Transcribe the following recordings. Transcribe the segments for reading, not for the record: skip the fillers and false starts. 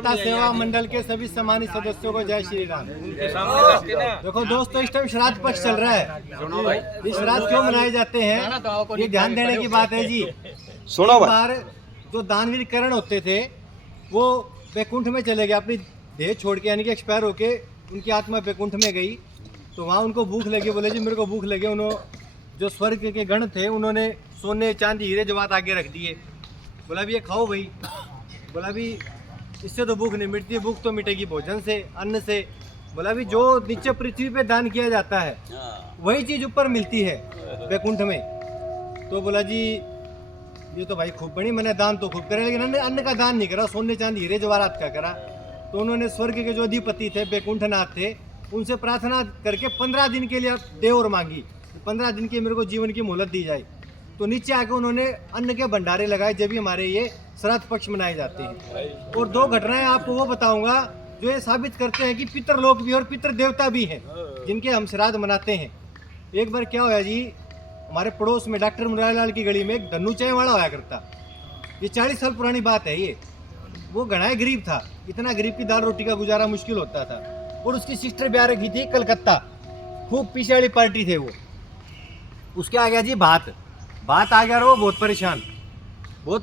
माता सेवा मंडल के सभी सम्मानित सदस्यों को जय श्री राम। देखो दोस्तों, इस टाइम श्राद्ध पक्ष चल रहा है। ये श्राद्ध क्यों मनाए जाते हैं, ये ध्यान देने की बात है जी। सुनो एक बार जो दानवीर करण होते थे वो बैकुंठ में चले गए, अपनी देह छोड़ के, यानी कि एक्सपायर होके उनकी आत्मा बैकुंठ में गई। तो वहाँ उनको भूख लगी, बोले जी मेरे को भूख लगी। उन्होंने जो स्वर्ग के गण थे उन्होंने सोने चांदी हीरे जवाहरात आगे रख दिए। बोला भी ये खाओ भाई। बोला भी इससे तो भूख नहीं मिटती, भूख तो मिटेगी भोजन से, अन्न से। बोला भी जो नीचे पृथ्वी पे दान किया जाता है वही चीज़ ऊपर मिलती है बैकुंठ में। तो बोला जी ये तो भाई खूब बड़ी, मैंने दान तो खूब करे लेकिन अन्न का दान नहीं करा, सोने चांदी हीरे जवाहरात का करा। तो उन्होंने स्वर्ग के जो अधिपति थे, बैकुंठनाथ थे, उनसे प्रार्थना करके 15 दिन के लिए देवर मांगी, 15 दिन की मेरे को जीवन की मोहलत दी जाए। तो नीचे आके उन्होंने अन्न के भंडारे लगाए, जब भी हमारे ये श्राद्ध पक्ष मनाए जाते हैं। और 2 घटनाएं आपको वो बताऊंगा जो ये साबित करते हैं कि पितृलोक भी और पितृ देवता भी हैं जिनके हम श्राद्ध मनाते हैं। एक बार क्या होया जी, हमारे पड़ोस में डॉक्टर मुरारीलाल की गली में एक धन्नू चाय वाला होया करता। ये 40 साल पुरानी बात है ये। वो घना गरीब था, इतना गरीब की दाल रोटी का गुजारा मुश्किल होता था। और उसकी सिस्टर ब्याह रखी थी कलकत्ता, खूब पीछे वाली पार्टी थे वो। उसके आ गया जी बात आ गया और वो बहुत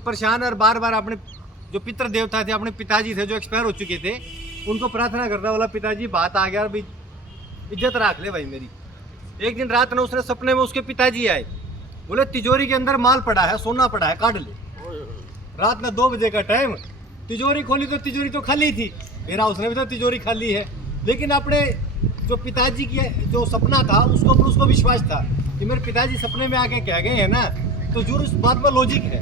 परेशान और बार बार अपने जो पितृ देवता थे, अपने पिताजी थे जो एक्सपायर हो चुके थे, उनको प्रार्थना करता, बोला पिताजी बात आ गया, भाई इज्जत रख ले भाई मेरी। एक दिन रात में उसने सपने में उसके पिताजी आए, बोले तिजोरी के अंदर माल पड़ा है, सोना पड़ा है, काट ले। रात में 2 बजे का टाइम, तिजोरी खोली तो तिजोरी तो खाली थी। मेरा उसने भी तो तिजोरी खाली है, लेकिन अपने जो पिताजी की जो सपना था उसको विश्वास था कि मेरे पिताजी सपने में आके कह गए हैं ना, तो जरूर उस बात पर लॉजिक है।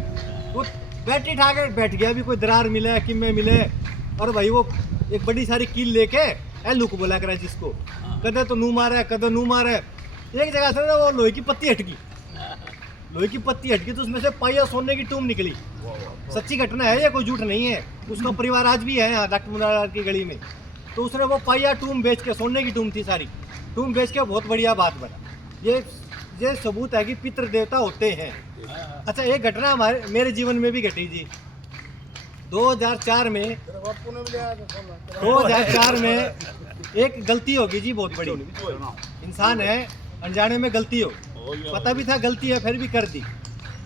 वो बैटरी उठा के बैठ गया, अभी कोई दरार मिले कि में मिले। और भाई वो एक बड़ी सारी कील लेके एलू को बोला करा, जिसको कदे तो नू मारे कदे नू मारे। एक जगह से ना वो लोहे की पत्ती हटकी तो उसमें से पाइया सोने की टूम निकली। सच्ची घटना है ये, कोई झूठ नहीं है। उसका परिवार आज भी है यहाँ डॉक्टर मुरारीलाल की गली में। तो उसने वो पाइया टूम बेच के, सोने की टूम थी सारी, टूम बेच के बहुत बढ़िया बात बना। ये सबूत है कि पितृ देवता होते हैं। अच्छा, एक घटना मेरे जीवन में भी घटी जी। 2004 में एक गलती होगी जी, बहुत बड़ी। इंसान है, अनजाने में गलती हो, पता भी था गलती है फिर भी कर दी।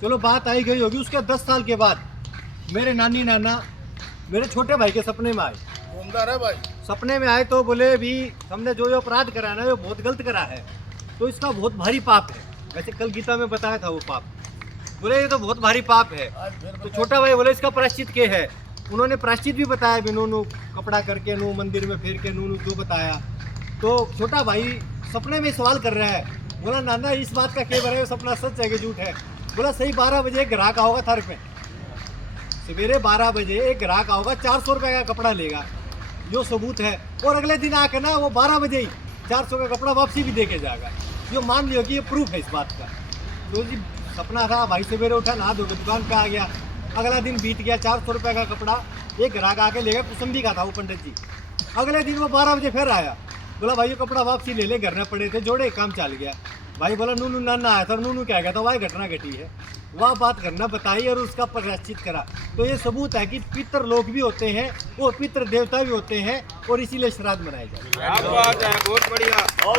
चलो बात आई गई होगी। उसके 10 साल के बाद मेरे नानी नाना मेरे छोटे भाई के सपने में आए। सपने में आए तो बोले भी हमने जो अपराध करा ना वो बहुत गलत करा है, तो इसका बहुत भारी पाप है। वैसे कल गीता में बताया था वो पाप, बोले ये तो बहुत भारी पाप है। तो छोटा भाई बोले इसका प्रायश्चित क्या है। उन्होंने प्रायश्चित भी बताया भी, नू कपड़ा करके नू मंदिर में फेर के नू जो बताया। तो छोटा भाई सपने में सवाल कर रहा है, बोला नाना इस बात का क्या है, सपना सच है कि झूठ है। बोला सही 12 बजे एक ग्राहक आओगा थर्क में, सवेरे 12 बजे एक ग्राहक आओगा, 400 रुपये का कपड़ा लेगा, जो सबूत है। और अगले दिन आकर ना वो 12 बजे ही 400 का कपड़ा वापसी भी दे के जाएगा। जो मान लियो कि ये प्रूफ है इस बात का। तो जी सपना था, भाई सवेरे उठा, नहा धो के दुकान पे आ गया। अगला दिन बीत गया, 400 रुपये का कपड़ा एक ग्राहक आके ले गया, कुसुम्भी का था वो पंडित जी। अगले दिन वो 12 बजे फिर आया, बोला भाई ये कपड़ा वापसी ले ले, घर में पड़े थे जोड़े, काम चल गया। भाई बोला नूनू नाना आया था, नूनू क्या गया था, वह घटना घटी है, वह बात करना बताई और उसका प्रायश्चित करा। तो ये सबूत है कि पितृ लोग भी होते हैं और पितृ देवता भी होते हैं, और इसीलिए श्राद्ध मनाए जाते हैं। बहुत बढ़िया।